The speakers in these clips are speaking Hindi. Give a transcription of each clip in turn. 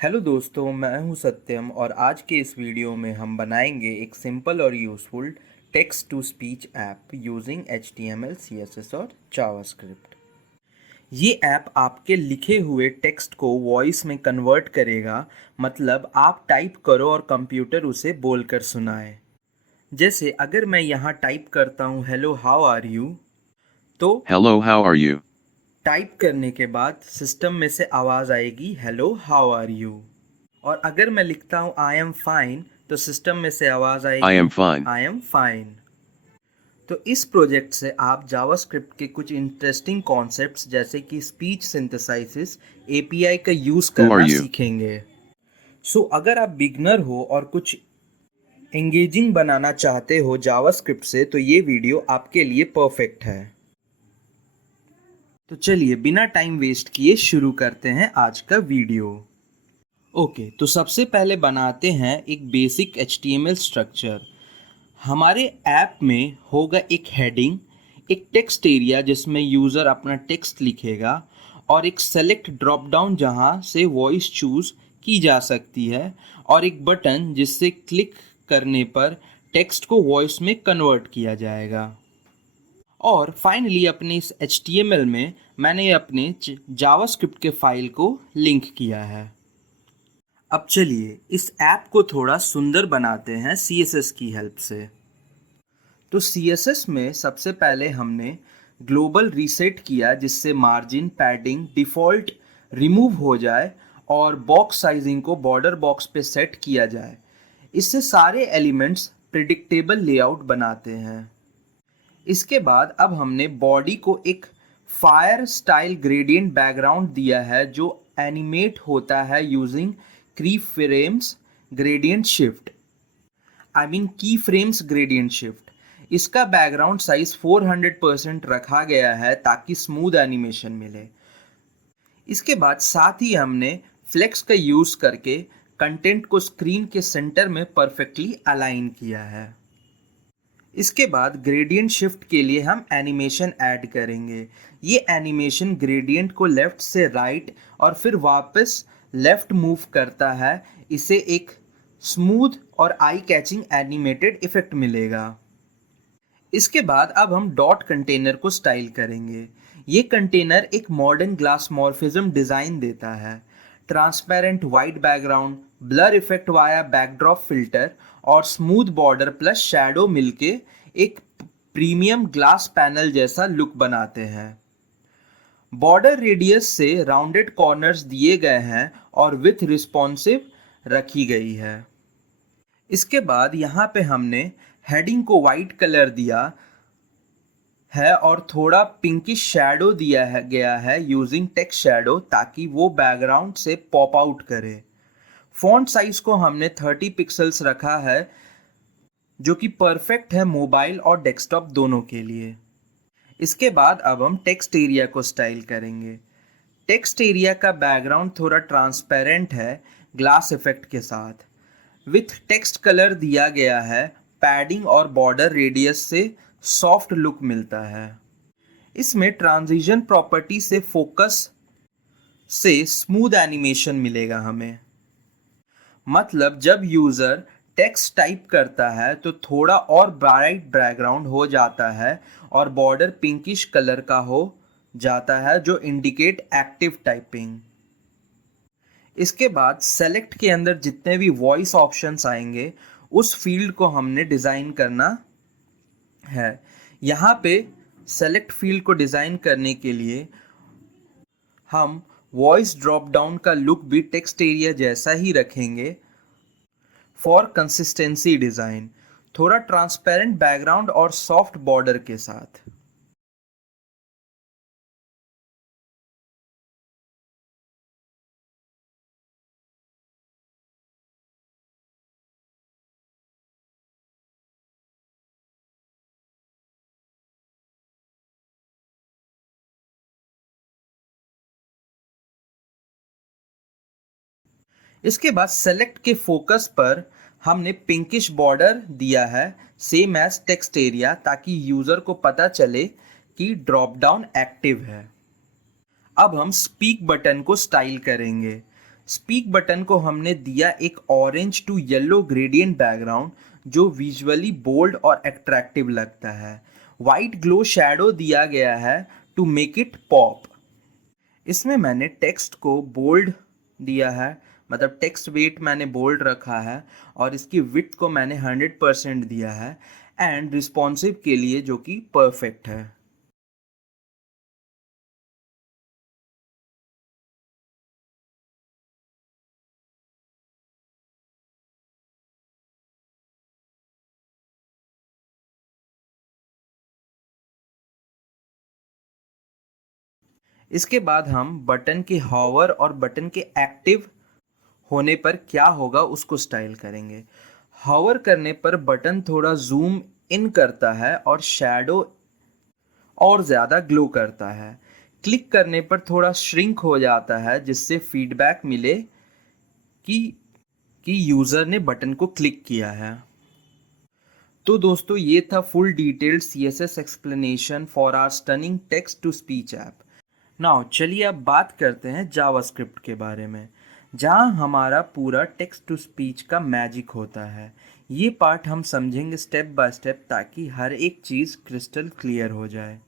हेलो दोस्तों, मैं हूं सत्यम और आज के इस वीडियो में हम बनाएंगे एक सिंपल और useful text to speech app using HTML, CSS और जावास्क्रिप्ट। ये ऐप आपके लिखे हुए टेक्स्ट को वॉइस में कन्वर्ट करेगा, मतलब आप टाइप करो और कंप्यूटर उसे बोलकर सुनाए। जैसे अगर मैं यहाँ टाइप करता हूँ हेलो हाउ आर यू, तो Hello, how are you? Type करने के बाद सिस्टम में से आवाज़ आएगी हेलो हाउ आर यू। और अगर मैं लिखता हूँ आई एम फाइन, तो सिस्टम में से आवाज़ I आएगी am fine. I am fine. तो इस प्रोजेक्ट से आप जावास्क्रिप्ट के कुछ इंटरेस्टिंग कॉन्सेप्ट्स जैसे कि स्पीच सिंथेसाइसिस, API का यूज़ Who are करना you? सीखेंगे। सो अगर आप बिगनर हो और कुछ एंगेजिंग बनाना चाहते हो जावास्क्रिप्ट से, तो ये वीडियो आपके लिए परफेक्ट है। तो चलिए बिना टाइम वेस्ट किए शुरू करते हैं आज का वीडियो। ओके, तो सबसे पहले बनाते हैं एक बेसिक HTML स्ट्रक्चर। हमारे ऐप में होगा एक हेडिंग, एक टेक्स्ट एरिया जिसमें यूज़र अपना टेक्स्ट लिखेगा, और एक सेलेक्ट ड्रॉप डाउन जहाँ से वॉइस चूज़ की जा सकती है, और एक बटन जिससे क्लिक करने पर टेक्स्ट को वॉइस में कन्वर्ट किया जाएगा। और फाइनली अपने इस HTML में मैंने अपने जावास्क्रिप्ट के फाइल को लिंक किया है। अब चलिए इस ऐप को थोड़ा सुंदर बनाते हैं CSS की हेल्प से। तो CSS में सबसे पहले हमने ग्लोबल रीसेट किया, जिससे मार्जिन, पैडिंग, डिफ़ॉल्ट रिमूव हो जाए और बॉक्स साइजिंग को बॉर्डर बॉक्स पे सेट किया जाए। इससे सारे एलिमेंट्स प्रिडिक्टेबल लेआउट बनाते हैं। इसके बाद अब हमने बॉडी को एक फायर स्टाइल ग्रेडियंट बैकग्राउंड दिया है, जो एनिमेट होता है यूजिंग की फ्रेम्स ग्रेडियंट शिफ्ट, की फ्रेम्स ग्रेडियंट शिफ्ट। इसका बैकग्राउंड साइज 400% रखा गया है ताकि स्मूथ एनिमेशन मिले। इसके बाद साथ ही हमने फ्लेक्स का यूज़ करके कंटेंट को स्क्रीन के सेंटर में परफेक्टली अलाइन किया है। इसके बाद ग्रेडियंट शिफ्ट के लिए हम एनिमेशन ऐड करेंगे। ये एनिमेशन ग्रेडियंट को लेफ़्ट से राइट और फिर वापस लेफ़्ट मूव करता है। इसे एक स्मूथ और आई कैचिंग एनिमेटेड इफेक्ट मिलेगा। इसके बाद अब हम डॉट कंटेनर को स्टाइल करेंगे। ये कंटेनर एक मॉडर्न ग्लास मॉर्फिज्म डिज़ाइन देता है। Transparent white background, blur effect via backdrop filter और स्मूथ बॉर्डर प्लस शैडो मिलके एक प्रीमियम ग्लास पैनल जैसा लुक बनाते हैं। बॉर्डर रेडियस से राउंडेड कॉर्नर्स दिए गए हैं और विथ रिस्पॉन्सिव रखी गई है। इसके बाद यहाँ पे हमने हेडिंग को वाइट कलर दिया है और थोड़ा पिंकिश शैडो गया है यूजिंग टेक्स्ट शैडो, ताकि वो बैकग्राउंड से पॉप आउट करे। फॉन्ट साइज को हमने 30 पिक्सल्स रखा है, जो कि परफेक्ट है मोबाइल और डेस्कटॉप दोनों के लिए। इसके बाद अब हम टेक्स्ट एरिया को स्टाइल करेंगे। टेक्स्ट एरिया का बैकग्राउंड थोड़ा ट्रांसपेरेंट है ग्लास इफेक्ट के साथ। विथ टेक्स्ट कलर दिया गया है, पैडिंग और बॉर्डर रेडियस से सॉफ्ट लुक मिलता है। इसमें ट्रांजिशन प्रॉपर्टी से फोकस से स्मूथ एनिमेशन मिलेगा हमें। मतलब जब यूज़र टेक्स्ट टाइप करता है तो थोड़ा और ब्राइट बैकग्राउंड हो जाता है और बॉर्डर पिंकिश कलर का हो जाता है, जो इंडिकेट एक्टिव टाइपिंग। इसके बाद सेलेक्ट के अंदर जितने भी वॉइस ऑप्शंस आएंगे, उस फील्ड को हमने डिज़ाइन करना है। यहाँ पे सेलेक्ट फील्ड को डिज़ाइन करने के लिए हम वॉइस ड्रॉप डाउन का लुक भी टेक्स्ट एरिया जैसा ही रखेंगे फॉर कंसिस्टेंसी डिज़ाइन, थोड़ा ट्रांसपेरेंट बैकग्राउंड और सॉफ्ट बॉर्डर के साथ। इसके बाद सेलेक्ट के फोकस पर हमने पिंकिश बॉर्डर दिया है, सेम एज टेक्स्ट एरिया, ताकि यूज़र को पता चले कि ड्रॉप डाउन एक्टिव है। अब हम स्पीक बटन को स्टाइल करेंगे। स्पीक बटन को हमने दिया एक orange to yellow gradient background जो विजुअली बोल्ड और अट्रैक्टिव लगता है। वाइट ग्लो शैडो दिया गया है टू मेक इट पॉप। इसमें मैंने टेक्स्ट को बोल्ड दिया है, मतलब टेक्स्ट वेट मैंने बोल्ड रखा है और इसकी विड्थ को मैंने 100% दिया है एंड रिस्पॉन्सिव के लिए जो कि परफेक्ट है। इसके बाद हम बटन के हॉवर और बटन के एक्टिव होने पर क्या होगा उसको स्टाइल करेंगे। हॉवर करने पर बटन थोड़ा जूम इन करता है और शैडो और ज़्यादा ग्लो करता है। क्लिक करने पर थोड़ा श्रिंक हो जाता है जिससे फीडबैक मिले कि यूज़र ने बटन को क्लिक किया है। तो दोस्तों ये था full detailed CSS explanation for our stunning text to speech app. Now चलिए अब बात करते हैं जावास्क्रिप्ट के बारे में, जहां हमारा पूरा टेक्स्ट टू स्पीच का मैजिक होता है। ये पार्ट हम समझेंगे स्टेप बाय स्टेप ताकि हर एक चीज़ क्रिस्टल क्लियर हो जाए।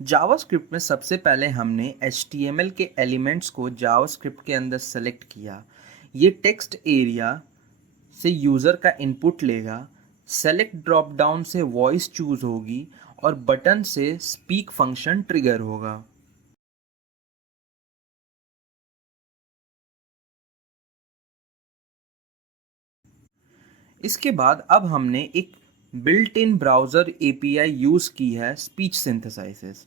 जावास्क्रिप्ट में सबसे पहले हमने HTML के एलिमेंट्स को जावास्क्रिप्ट के अंदर सेलेक्ट किया। ये टेक्स्ट एरिया से यूज़र का इनपुट लेगा, सेलेक्ट ड्रॉप डाउन से वॉइस चूज़ होगी और बटन से स्पीक फंक्शन ट्रिगर होगा। इसके बाद अब हमने एक built in browser API use की है स्पीच सिंथेसाइसिस।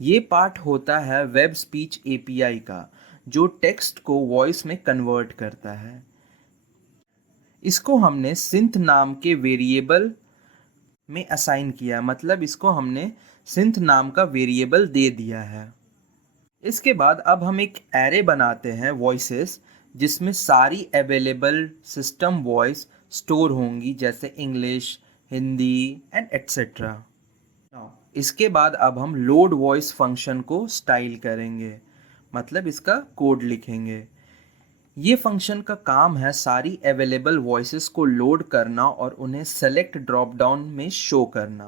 ये पार्ट होता है वेब स्पीच API का जो टेक्स्ट को वॉइस में कन्वर्ट करता है। इसको हमने सिंथ नाम के वेरिएबल में असाइन किया, मतलब इसको हमने सिंथ नाम का वेरिएबल दे दिया है। इसके बाद अब हम एक एरे बनाते हैं वॉइसेस जिसमें सारी अवेलेबल सिस्टम वॉइस स्टोर होंगी जैसे इंग्लिश, हिंदी एंड एट्सेट्रा। इसके बाद अब हम लोड वॉइस फंक्शन को स्टाइल करेंगे, मतलब इसका कोड लिखेंगे। ये फंक्शन का काम है सारी अवेलेबल वॉइसेस को लोड करना और उन्हें सेलेक्ट ड्रॉप डाउन में शो करना।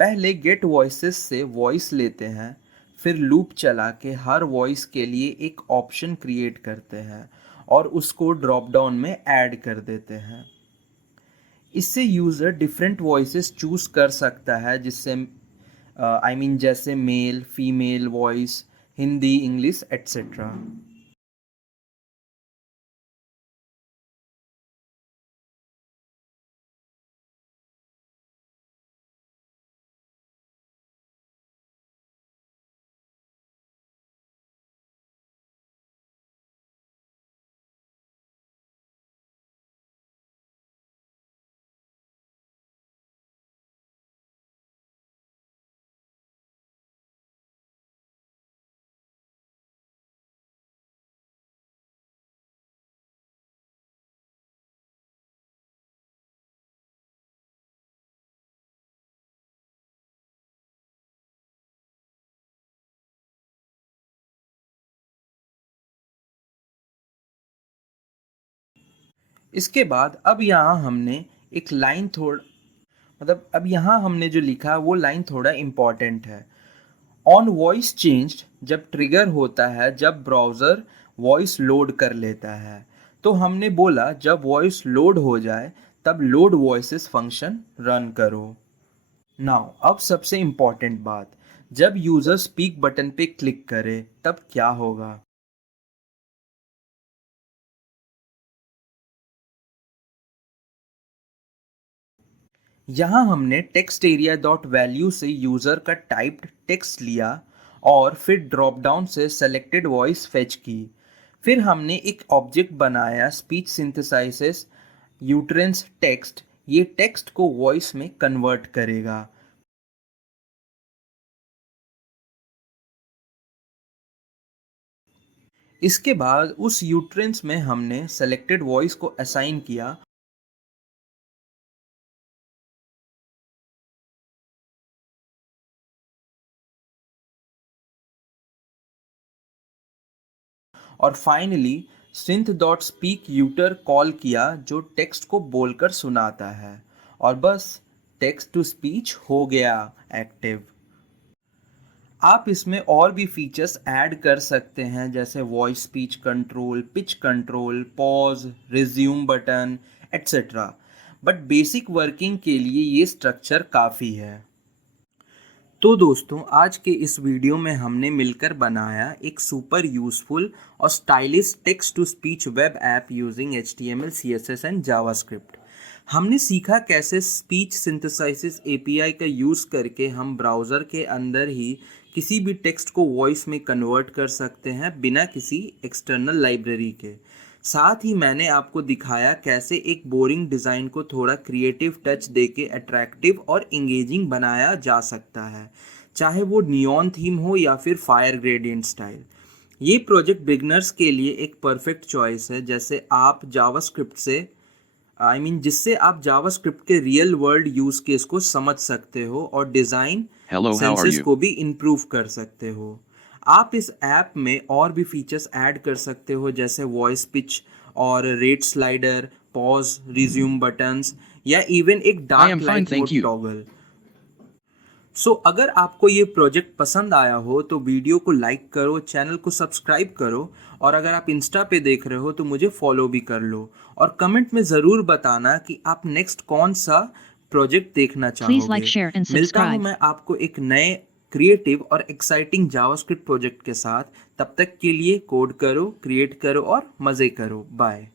पहले गेट वॉइसेस से वॉइस लेते हैं, फिर लूप चला के हर वॉइस के लिए एक ऑप्शन क्रिएट करते हैं और उसको ड्रॉप डाउन में ऐड कर देते हैं। इससे यूज़र डिफरेंट वॉइसेस चूज़ कर सकता है, जिससे जैसे male, female voice, Hindi, English etcetera. इसके बाद अब यहाँ हमने एक लाइन थोड़ा मतलब अब यहाँ हमने जो लिखा वो लाइन थोड़ा इम्पॉर्टेंट है। ऑन वॉइस चेंज्ड जब ट्रिगर होता है जब ब्राउज़र वॉइस लोड कर लेता है। तो हमने बोला जब वॉइस लोड हो जाए तब लोड वॉइसेस फंक्शन रन करो। नाउ अब सबसे इम्पॉर्टेंट बात, जब यूज़र स्पीक बटन पे क्लिक करे तब क्या होगा। यहाँ हमने टेक्स्ट एरिया डॉट वैल्यू से यूज़र का टाइप्ड टेक्स्ट लिया और फिर ड्रॉप डाउन से सेलेक्टेड वॉइस फेच की। फिर हमने एक ऑब्जेक्ट बनाया स्पीच सिंथेसाइसिस यूट्रेंस टेक्स्ट। ये टेक्स्ट को वॉइस में कन्वर्ट करेगा। इसके बाद उस यूट्रेंस में हमने सेलेक्टेड वॉइस को असाइन किया और finally synth dot speak utter call किया जो टेक्स्ट को बोलकर सुनाता है और बस टेक्स्ट टू स्पीच हो गया एक्टिव। आप इसमें और भी फीचर्स ऐड कर सकते हैं जैसे voice speech control, pitch control, pause, resume button etcetera, but basic working के लिए ये स्ट्रक्चर काफ़ी है। तो दोस्तों आज के इस वीडियो में हमने मिलकर बनाया एक सुपर यूज़फुल और stylish text to speech web app using HTML, CSS and JavaScript. हमने सीखा कैसे स्पीच सिंथेसाइसिस API का यूज़ करके हम ब्राउज़र के अंदर ही किसी भी टेक्स्ट को वॉइस में कन्वर्ट कर सकते हैं बिना किसी एक्सटर्नल लाइब्रेरी के। साथ ही मैंने आपको दिखाया कैसे एक बोरिंग डिज़ाइन को थोड़ा क्रिएटिव टच देके अट्रैक्टिव और इंगेजिंग बनाया जा सकता है, चाहे वो नियॉन थीम हो या फिर फायर ग्रेडियंट स्टाइल। ये प्रोजेक्ट बिगनर्स के लिए एक परफेक्ट चॉइस है जिससे आप जावास्क्रिप्ट के रियल वर्ल्ड यूज़ केस को समझ सकते हो और डिज़ाइन सेंसेस को भी इम्प्रूव कर सकते हो। आप इस ऐप में और भी फीचर्स ऐड कर सकते हो जैसे वॉइस पिच और rate slider, pause, resume buttons या इवन एक डार्क लाइट मोड टॉगल। सो अगर आपको ये प्रोजेक्ट पसंद आया हो तो वीडियो को लाइक करो, चैनल को सब्सक्राइब करो और अगर आप इंस्टा पे देख रहे हो तो मुझे फॉलो भी कर लो और कमेंट में ज़रूर बताना कि आप नेक्स्ट कौन सा प्रोजेक्ट देखना चाहोगे। मिलता हूँ मैं आपको एक नए क्रिएटिव और एक्साइटिंग जावास्क्रिप्ट प्रोजेक्ट के साथ। तब तक के लिए कोड करो, क्रिएट करो और मज़े करो। बाय।